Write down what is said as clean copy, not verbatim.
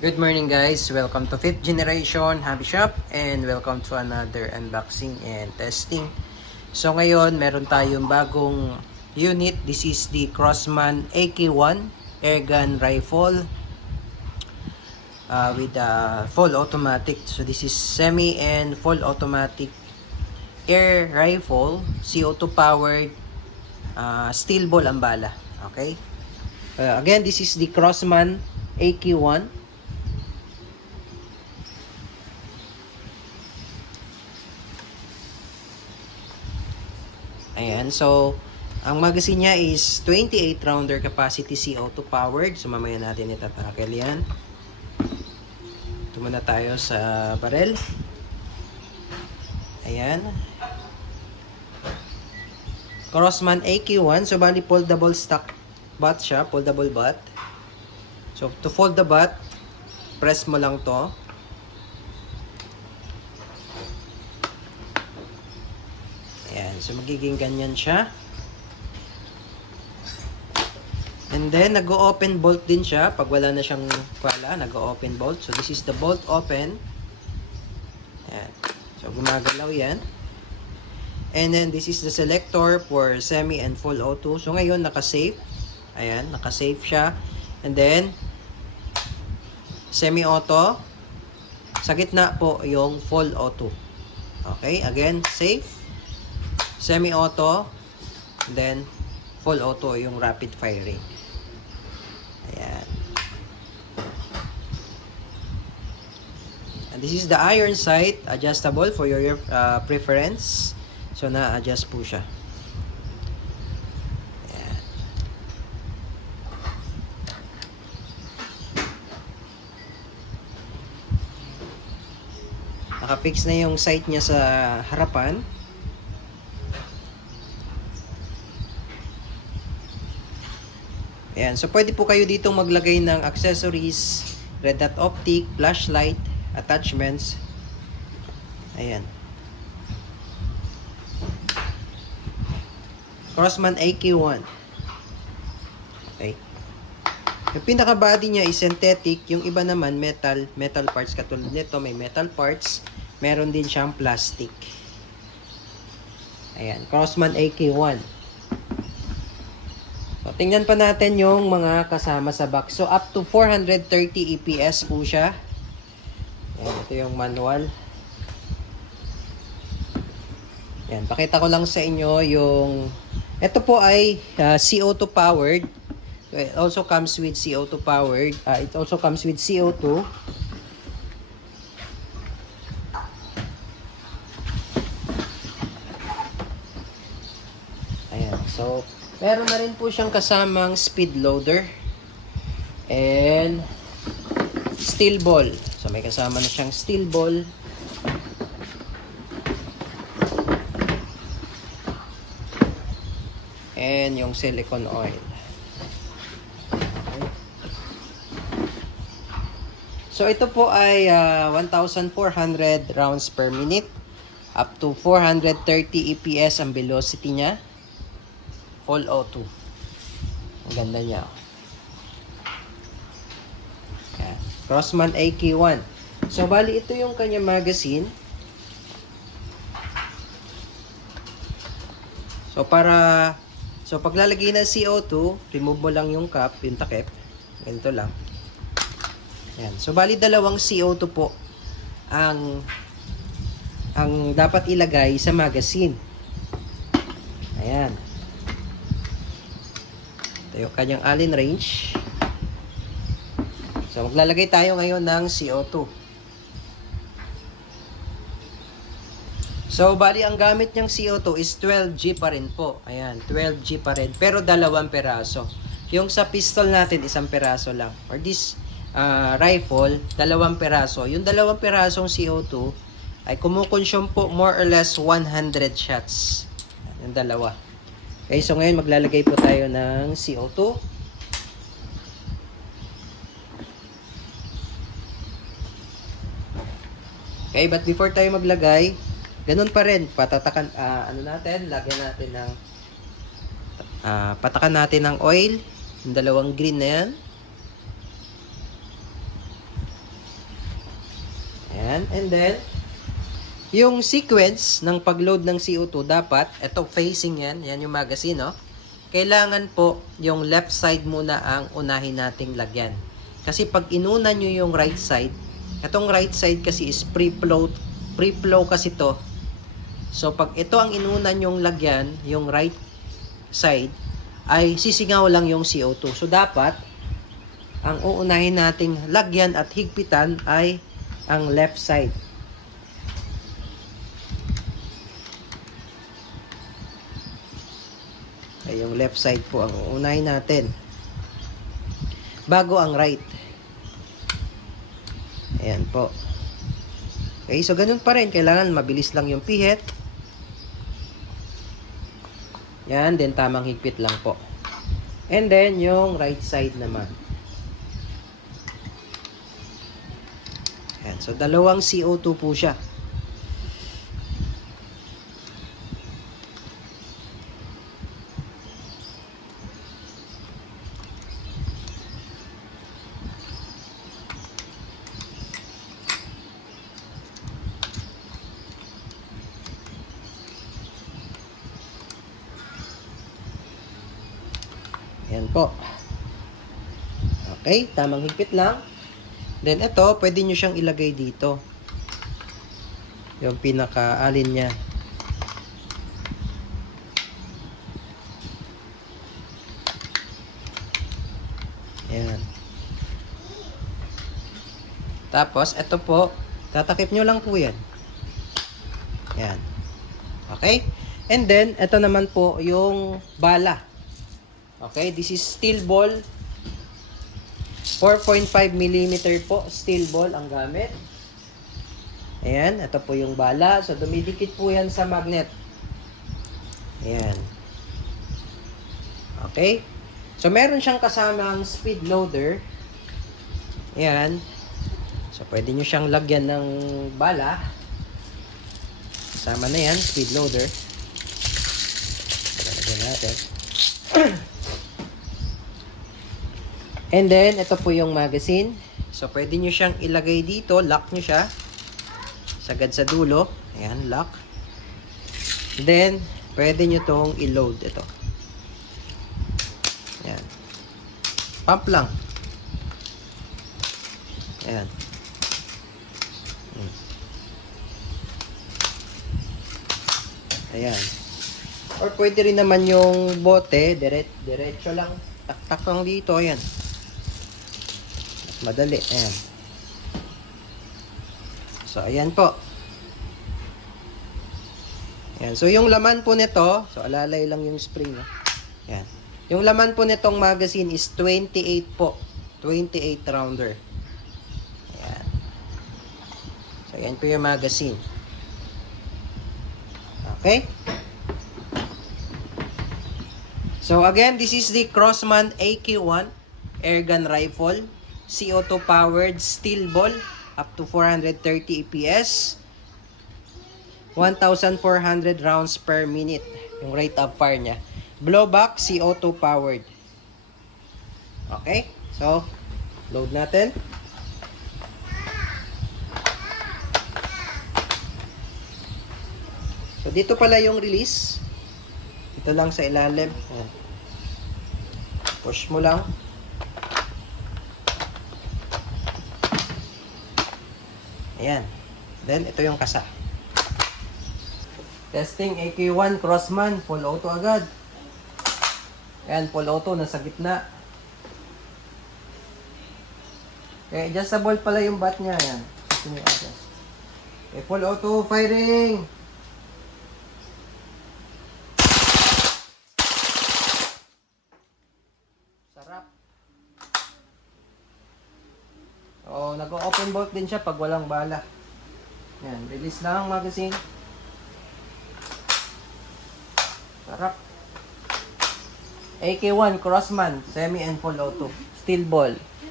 Good morning guys, welcome to 5th generation Hobby Shop and welcome to another unboxing and testing. So ngayon meron tayong bagong unit. This is the Crossman AK1 airgun rifle with a full automatic. So this is semi and full automatic air rifle, CO2 powered, steel ball ang bala. Okay? Again, this is the Crossman AK1. Ayan, so ang magazine niya is 28 rounder capacity CO2 powered. So mamaya natin itatakel yan. Ito muna tayo sa barrel. Ayan. Crossman AK1. So bali foldable stock butt siya, foldable butt. So to fold the butt, press mo lang to. Ayan, so magiging ganyan siya. And then, nag-o-open bolt din siya. Pag wala na siyang pala, nag-o-open bolt. So, this is the bolt open. Ayan. So, gumagalaw yan. And then, this is the selector for semi and full auto. So, ngayon, naka-safe. Ayan, naka-safe siya. And then, semi-auto. Sa gitna po, yung full auto. Okay, again, safe. Semi-auto, then full auto yung rapid firing. Ayan. And this is the iron sight, adjustable for your preference. So na-adjust po siya. Ayan. Naka-fix na yung sight niya sa harapan. Ayan, so pwede po kayo ditong maglagay ng accessories, red dot optic, flashlight, attachments. Ayan. Crossman AK1. Okay. Yung pinaka body niya is synthetic, yung iba naman metal parts katulad nito, may metal parts, meron din siyang plastic. Ayan, Crossman AK1. So, tingnan pa natin yung mga kasama sa box. So, up to 430 EPS po siya. Ayan, ito yung manual. Ayan, pakita ko lang sa inyo yung... Ito po ay CO2 powered. It also comes with CO2 powered. It also comes with CO2. Ayan, so... Meron na rin po siyang kasamang speed loader and steel ball. So may kasama na siyang steel ball. And yung silicone oil. So ito po ay 1,400 rounds per minute. Up to 430 EPS ang velocity niya. Full auto. Ang ganda niya. Yan. Crossman AK1. So, bali ito yung kanya magazine. So, paglalagay ng CO2, remove mo lang yung cap, yung takip. Ganito lang. Yan. So, bali dalawang CO2 po ang dapat ilagay sa magazine. Ayan. Ito yung kanyang Allen range. So, maglalagay tayo ngayon ng CO2. So, bali ang gamit niyang CO2 is 12G pa rin po. Ayan, 12G pa rin. Pero 2 peraso. Yung sa pistol natin, 1 peraso lang. For this rifle, 2 peraso. Yung 2 perasong CO2 ay kumukonsume po more or less 100 shots. Yung dalawa. Okay, so ngayon maglalagay po tayo ng CO2. Okay, but before tayo maglagay, ganun pa rin, patatakan, lagyan natin ng, patakan natin ng oil, yung dalawang green na yan. Ayan. And then, yung sequence ng pag-load ng CO2 dapat, ito facing yan. Yan yung magazine, no? Kailangan po yung left side muna ang unahin nating lagyan. Kasi pag inuna nyo yung right side, itong right side kasi is pre-flow kasi to. So pag ito ang inuna nyong lagyan, yung right side, ay sisingaw lang yung CO2. So dapat, ang uunahin nating lagyan at higpitan ay ang left side. Ay, yung left side po ang uunahin natin. Bago ang right. Ayan po. Okay, so ganun pa rin. Kailangan mabilis lang yung pihit. Yan, then tamang higpit lang po. And then, yung right side naman. Ayan, so dalawang CO2 po siya. Ayan po. Okay, tamang higpit lang. Then ito, pwede nyo siyang ilagay dito. Yung pinaka-alin niya. Ayan. Tapos, ito po, tatakip nyo lang po yan. Ayan. Okay? And then, ito naman po yung bala. Okay, this is steel ball. 4.5 mm po, steel ball ang gamit. Ayan, ito po yung bala. So, dumidikit po yan sa magnet. Ayan. Okay. So, meron siyang kasamang speed loader. Ayan. So, pwede nyo siyang lagyan ng bala. Kasama na yan, speed loader. Lagyan natin. And then, ito po yung magazine. So, pwede nyo siyang ilagay dito. Lock nyo siya. Sagad sa dulo. Ayan, lock. Then, pwede nyo tong i-load. Ito. Ayan. Pump lang. Ayan. Ayan. Or pwede rin naman yung bote. Diretso lang. Tak-tak lang dito. Ayan. Madali. Ayan. So, ayan po. Ayan. So, yung laman po nito, so, alalay lang yung spring. Ayan. Yung laman po nitong magazine is 28 po. 28 rounder. Ayan. So, ayan po yung magazine. Okay? So, again, this is the Crosman AK-1 airgun rifle. CO2 powered steel ball up to 430 EPS, 1,400 rounds per minute yung rate of fire niya. Blowback CO2 powered. Okay, so load natin. So dito pala yung release. Ito lang sa ilalim. Push mo lang. Ayan. Then, ito yung kasa. Testing AK-1 Crosman. Full auto agad. Ayan, full auto. Nasa gitna. Okay, adjustable pala yung bat niya. Ayan. Okay, full auto. Firing! Sarap. Oh, nag-open bolt din siya pag walang bala. Yan, release lang ang magazine. Sarap. AK-1 Crosman, semi and full auto. Steel ball.